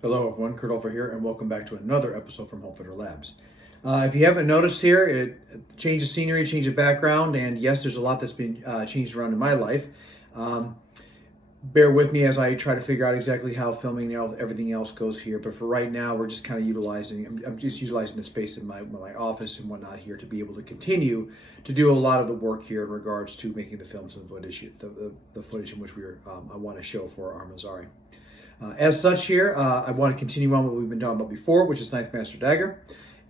Hello everyone, Kurt Olfer here, and welcome back to another episode from Homefitter Labs. If you haven't noticed here, it change of scenery, change of background, and yes, there's a lot that's been changed around in my life. Bear with me as I try to figure out exactly how filming and everything else goes here, but for right now, we're just kind of I'm just utilizing the space in my office and whatnot here to be able to continue to do a lot of the work here in regards to making the films and the footage in which I want to show for our Mazari. As such here, I want to continue on what we've been talking about before, which is Knife Master Dagger.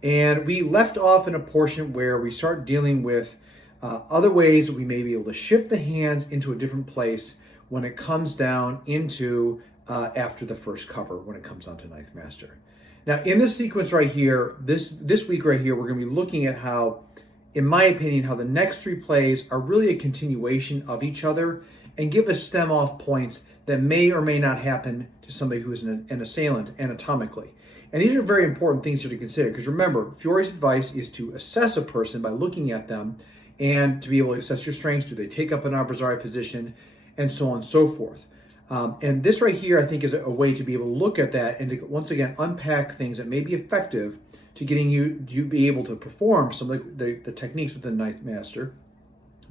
And we left off in a portion where we start dealing with other ways that we may be able to shift the hands into a different place when it comes down into after the first cover, when it comes down to Knife Master. Now, in this sequence right here, this week right here, we're going to be looking at how, in my opinion, how the next three plays are really a continuation of each other and give us stem off points that may or may not happen to somebody who is an assailant anatomically. And these are very important things here to consider, because remember, Fiore's advice is to assess a person by looking at them and to be able to assess your strengths. Do they take up an arbizari position, and so on and so forth. And this right here, I think, is a way to be able to look at that and to, once again, unpack things that may be effective to getting you to be able to perform some of the techniques with the Knife Master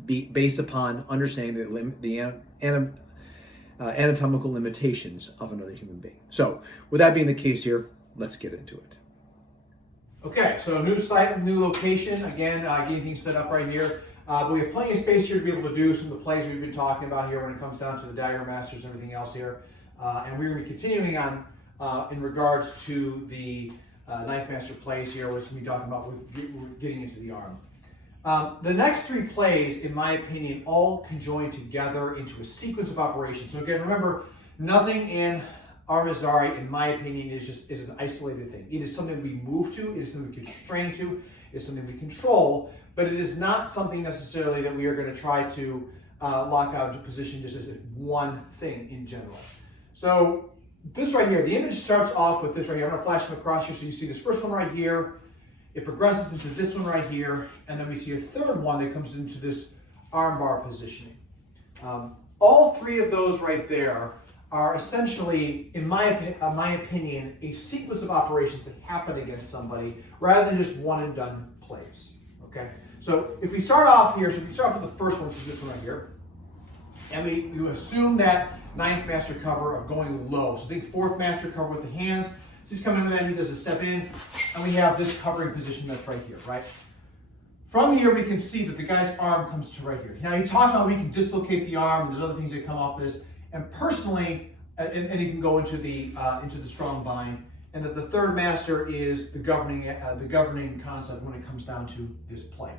based upon understanding the anatomical limitations of another human being. So with that being the case here, let's get into it. Okay, so new site, new location. Again, getting things set up right here. But we have plenty of space here to be able to do some of the plays we've been talking about here when it comes down to the Dagger Masters and everything else here. And we're going to be continuing on in regards to the Knife Master plays here, which we're talking about with getting into the arm. The next three plays, in my opinion, all conjoin together into a sequence of operations. So again, remember, nothing in Armazari, in my opinion, is an isolated thing. It is something we move to, it is something we constrain to, it's something we control, but it is not something necessarily that we are going to try to lock out into position just as one thing in general. So this right here, the image starts off with this right here. I'm going to flash them across here so you see this first one right here. It progresses into this one right here, and then we see a third one that comes into this armbar positioning. All three of those right there are essentially, in my opinion, a sequence of operations that happen against somebody rather than just one and done plays. Okay, so if we start off here, so if we start off with the first one, which is this one right here, and we assume that ninth master cover of going low. So think fourth master cover with the hands. So he's coming in and he does a step in, and we have this covering position that's right here, right? From here, we can see that the guy's arm comes to right here. Now, he talks about we can dislocate the arm, and there's other things that come off this. And personally, and he can go into the strong bind, and that the third master is the governing concept when it comes down to this play.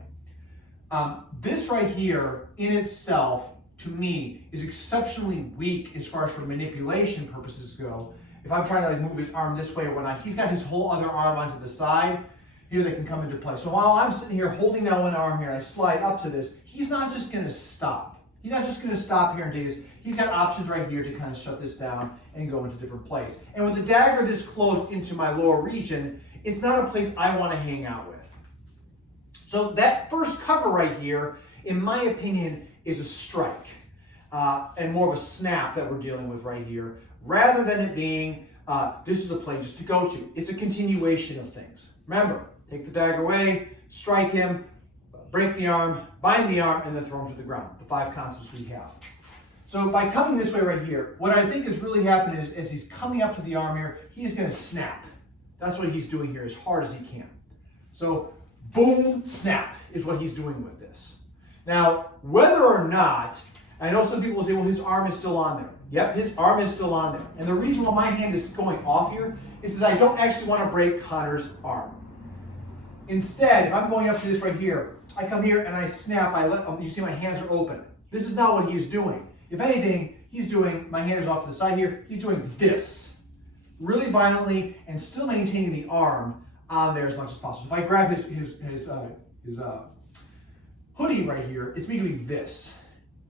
This right here, in itself, to me, is exceptionally weak as far as for manipulation purposes go. If I'm trying to move his arm this way or whatnot, he's got his whole other arm onto the side. Here they can come into play. So while I'm sitting here holding that one arm here and I slide up to this, he's not just going to stop. He's not just going to stop here and take this. He's got options right here to kind of shut this down and go into different plays. And with the dagger this close into my lower region, it's not a place I want to hang out with. So that first cover right here, in my opinion, is a strike and more of a snap that we're dealing with right here, rather than it being, this is a play just to go to. It's a continuation of things. Remember, take the dagger away, strike him, break the arm, bind the arm, and then throw him to the ground. The five concepts we have. So by coming this way right here, what I think is really happening is as he's coming up to the arm here, he's going to snap. That's what he's doing here as hard as he can. So boom, snap is what he's doing with this. Now, whether or not, I know some people will say, well, his arm is still on there. Yep, his arm is still on there. And the reason why my hand is going off here is because I don't actually want to break Connor's arm. Instead, if I'm going up to this right here, I come here and I snap, you see my hands are open. This is not what he's doing. If anything, he's doing, my hand is off to the side here, he's doing this really violently and still maintaining the arm on there as much as possible. If I grab his hoodie right here, it's me doing this.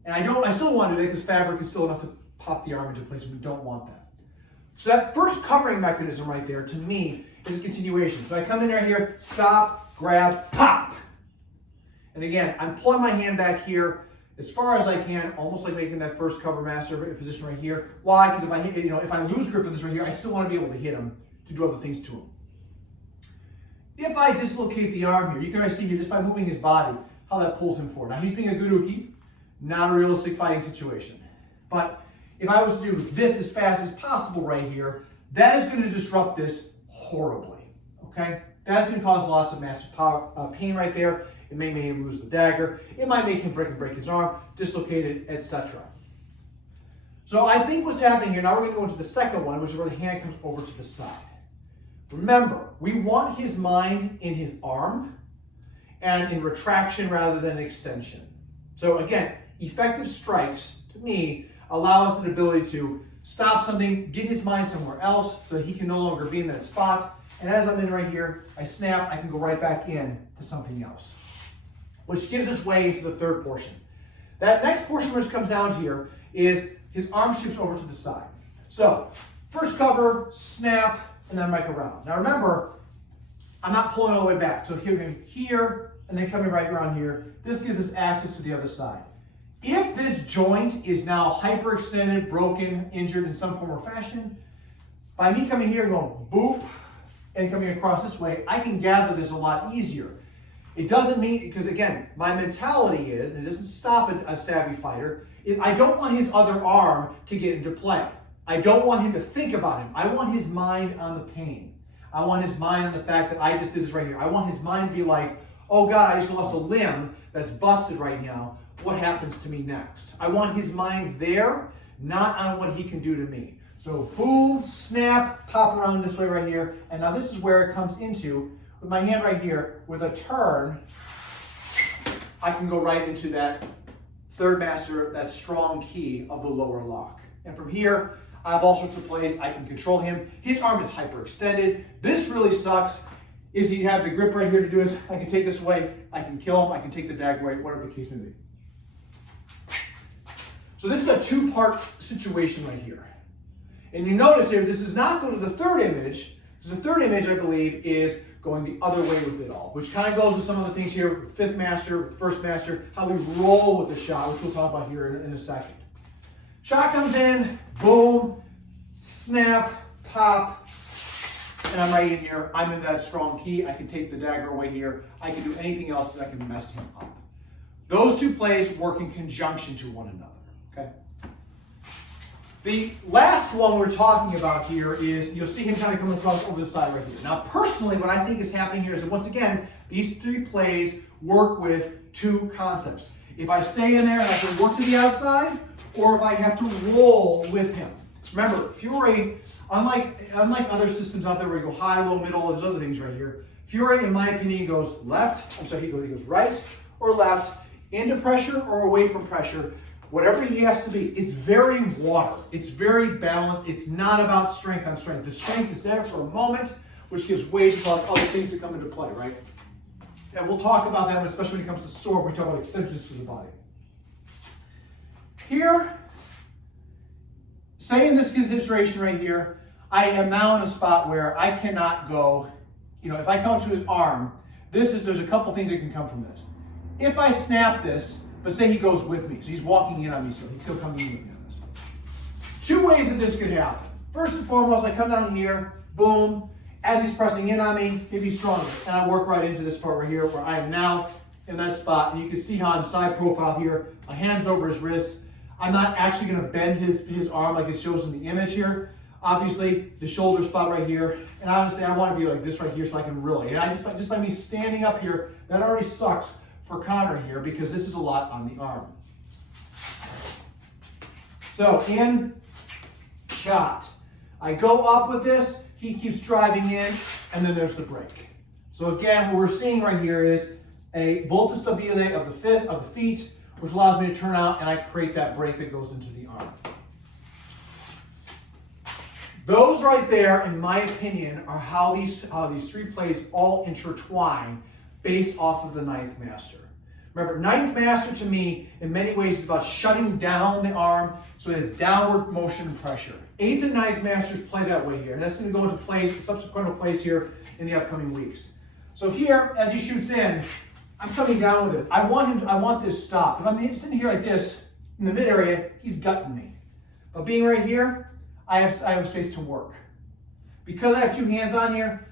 And I still want to do that because fabric is still enough to pop the arm into place, and we don't want that. So that first covering mechanism right there, to me, is a continuation. So I come in right here, stop, grab, pop. And again, I'm pulling my hand back here. as far as I can, almost like making that first cover master position right here. Why? Because if I hit, if I lose grip on this right here, I still want to be able to hit him to do other things to him. If I dislocate the arm here, you can already see here just by moving his body how that pulls him forward. Now he's being a Guruki, not a realistic fighting situation. But if I was to do this as fast as possible right here, that is going to disrupt this horribly. Okay, that's going to cause lots of massive pain right there. It may make him lose the dagger. It might make him break his arm, dislocate it, etc. So I think what's happening here, now we're going to go into the second one, which is where the hand comes over to the side. Remember, we want his mind in his arm and in retraction rather than extension. So again, effective strikes, to me, allow us the ability to stop something, get his mind somewhere else so that he can no longer be in that spot. And as I'm in right here, I snap, I can go right back in to something else, which gives us way into the third portion. That next portion which comes down here is his arm shifts over to the side. So first cover, snap, and then right around. Now remember, I'm not pulling all the way back. So here, and then coming right around here. This gives us access to the other side. If this joint is now hyperextended, broken, injured in some form or fashion, by me coming here and going boop, and coming across this way, I can gather this a lot easier. It doesn't mean, because again, my mentality is, and it doesn't stop a savvy fighter, is I don't want his other arm to get into play. I don't want him to think about him. I want his mind on the pain. I want his mind on the fact that I just did this right here. I want his mind to be like, oh God, I just lost a limb that's busted right now. What happens to me next? I want his mind there, not on what he can do to me. So boom, snap, pop around this way right here. And now this is where it comes into, with my hand right here, with a turn, I can go right into that third master, that strong key of the lower lock. And from here, I have all sorts of plays. I can control him. His arm is hyperextended. This really sucks. Is he have the grip right here to do this? I can take this away. I can kill him. I can take the dagger away, whatever the case may be. So this is a two-part situation right here. And you notice here, this does not go to the third image, because the third image, I believe, is going the other way with it all, which kind of goes with some of the things here with fifth master, with first master, how we roll with the shot, which we'll talk about here in a second. Shot comes in, boom, snap, pop, and I'm right in here. I'm in that strong key. I can take the dagger away here. I can do anything else that can mess him up. Those two plays work in conjunction to one another, okay? The last one we're talking about here is, you'll see him kind of coming across over the side right here. Now, personally, what I think is happening here is that, once again, these three plays work with two concepts. If I stay in there and I can work to the outside, or if I have to roll with him. Remember, Fury, unlike other systems out there where you go high, low, middle, there's other things right here. Fury, in my opinion, goes left. He goes right or left, into pressure or away from pressure. Whatever he has to be, it's very water. It's very balanced. It's not about strength on strength. The strength is there for a moment, which gives way to other things that come into play, right? And we'll talk about that, especially when it comes to sword. We talk about extensions to the body. Here, say in this situation right here, I am now in a spot where I cannot go, if I come up to his arm, there's a couple things that can come from this. If I snap this, but say he goes with me, so he's walking in on me still, he's still coming in with me on this. Two ways that this could happen. First and foremost, I come down here, boom, as he's pressing in on me, maybe stronger, and I work right into this part right here where I am now in that spot, and you can see how I'm side profile here, my hand's over his wrist. I'm not actually going to bend his arm like it shows in the image here. Obviously, the shoulder spot right here, and honestly, I want to be like this right here so I can really, and just by me standing up here, that already sucks for Connor here, because this is a lot on the arm. So in, shot. I go up with this, he keeps driving in, and then there's the break. So again, what we're seeing right here is a volta stabile of the feet, which allows me to turn out, and I create that break that goes into the arm. Those right there, in my opinion, are how these three plays all intertwine based off of the ninth master. Remember, ninth master to me, in many ways, is about shutting down the arm so it has downward motion and pressure. Eighth and ninth masters play that way here, and that's going to go into subsequent plays here in the upcoming weeks. So here, as he shoots in, I'm coming down with it. I want this stopped. If I'm sitting here like this in the mid area, he's gutting me. But being right here, I have space to work. Because I have two hands on here,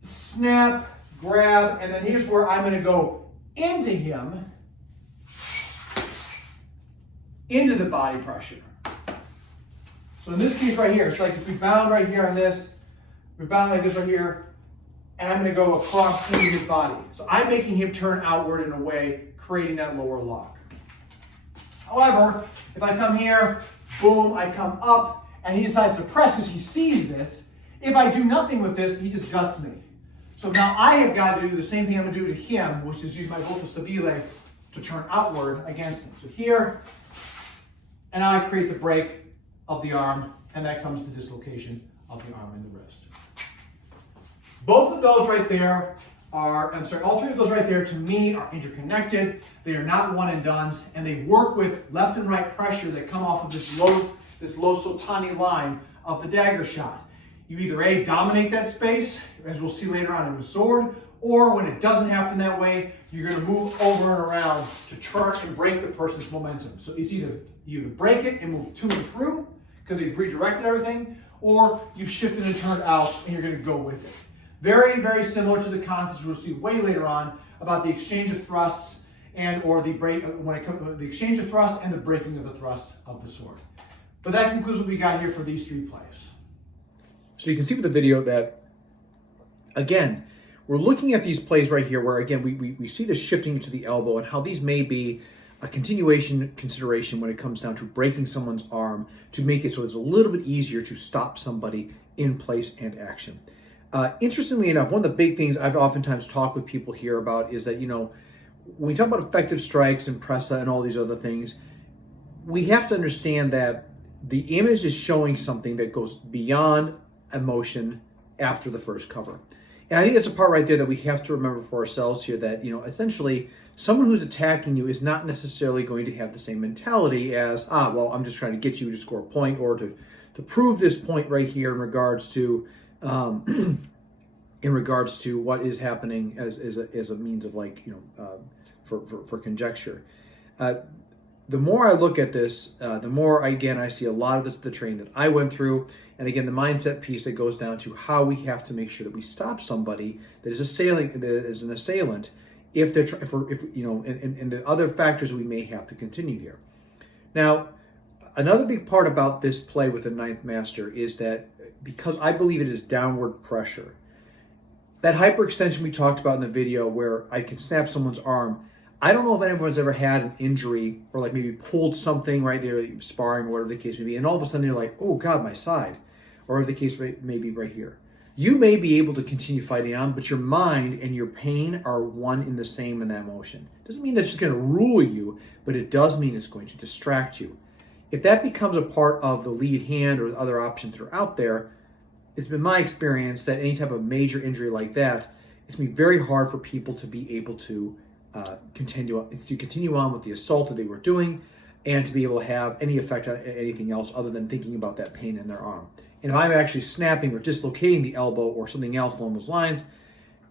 snap, grab, and then here's where I'm going to go into him, into the body pressure. So in this case right here, it's like if we bound right here on this, we bound like this right here, and I'm going to go across into his body. So I'm making him turn outward in a way, creating that lower lock. However, if I come here, boom, I come up, and he decides to press because he sees this. If I do nothing with this, he just guts me. So now I have got to do the same thing I'm going to do to him, which is use my volta stabile to turn outward against him. So here, and now I create the break of the arm, and that comes to dislocation of the arm and the wrist. Both of those right there are, all three of those right there to me are interconnected. They are not one and dones, and they work with left and right pressure that come off of this low Sotani line of the dagger shot. You either A, dominate that space, as we'll see later on in the sword, or when it doesn't happen that way, you're going to move over and around to turn and break the person's momentum. So it's either you break it and move to and through, because you've redirected everything, or you've shifted and turned out and you're going to go with it. Very, very similar to the concepts we'll see way later on about the exchange of thrusts and or the break when it comes to the exchange of thrusts and the breaking of the thrust of the sword. But that concludes what we got here for these three plays. So you can see with the video that, again, we're looking at these plays right here where, again, we see the shifting to the elbow and how these may be a continuation consideration when it comes down to breaking someone's arm to make it so it's a little bit easier to stop somebody in place and action. Interestingly enough, one of the big things I've oftentimes talked with people here about is that, when we talk about effective strikes and pressa and all these other things, we have to understand that the image is showing something that goes beyond emotion after the first cover. And I think that's a part right there that we have to remember for ourselves here that, essentially someone who's attacking you is not necessarily going to have the same mentality as, well, I'm just trying to get you to score a point or to prove this point right here in regards to what is happening as a means of for conjecture. The more I look at this, the more I see a lot of the training that I went through, and again the mindset piece that goes down to how we have to make sure that we stop somebody that is an assailant, and the other factors we may have to continue here. Now, another big part about this play with the Ninth Master is that because I believe it is downward pressure, that hyperextension we talked about in the video where I can snap someone's arm. I don't know if anyone's ever had an injury or maybe pulled something right there, sparring or whatever the case may be, and all of a sudden you're like, oh God, my side, or the case may be right here. You may be able to continue fighting on, but your mind and your pain are one in the same in that motion. Doesn't mean that's just going to rule you, but it does mean it's going to distract you. If that becomes a part of the lead hand or other options that are out there, it's been my experience that any type of major injury like that, it's going to be very hard for people to be able to continue on with the assault that they were doing and to be able to have any effect on anything else other than thinking about that pain in their arm. And if I'm actually snapping or dislocating the elbow or something else along those lines,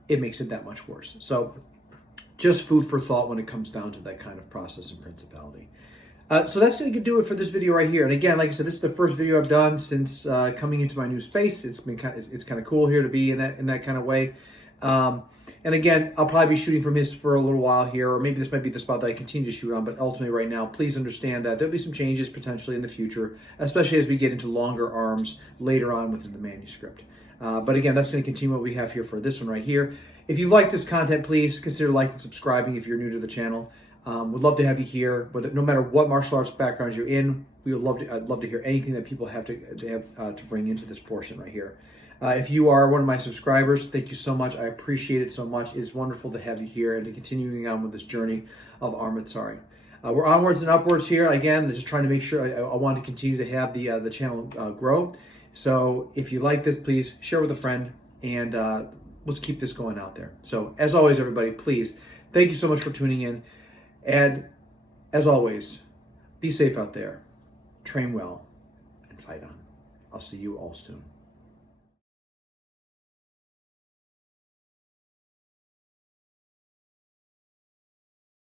it makes it that much worse. So just food for thought when it comes down to that kind of process and principality. So that's going to do it for this video right here. And again, like I said, this is the first video I've done since coming into my new space. It's kind of cool here to be in that kind of way. And again, I'll probably be shooting from this for a little while here, or maybe this might be the spot that I continue to shoot on, but ultimately right now, please understand that there'll be some changes potentially in the future, especially as we get into longer arms later on within the manuscript. But again, that's going to continue what we have here for this one right here. If you like this content, please consider liking and subscribing if you're new to the channel. Would love to have you here, no matter what martial arts background you're in. I'd love to hear anything that people have to bring into this portion right here. If you are one of my subscribers, thank you so much. I appreciate it so much. It's wonderful to have you here and to continuing on with this journey of Armatsari. We're onwards and upwards here. Again, just trying to make sure I want to continue to have the channel grow. So if you like this, please share with a friend, and let's keep this going out there. So as always, everybody, please, thank you so much for tuning in. And as always, be safe out there, train well, and fight on. I'll see you all soon.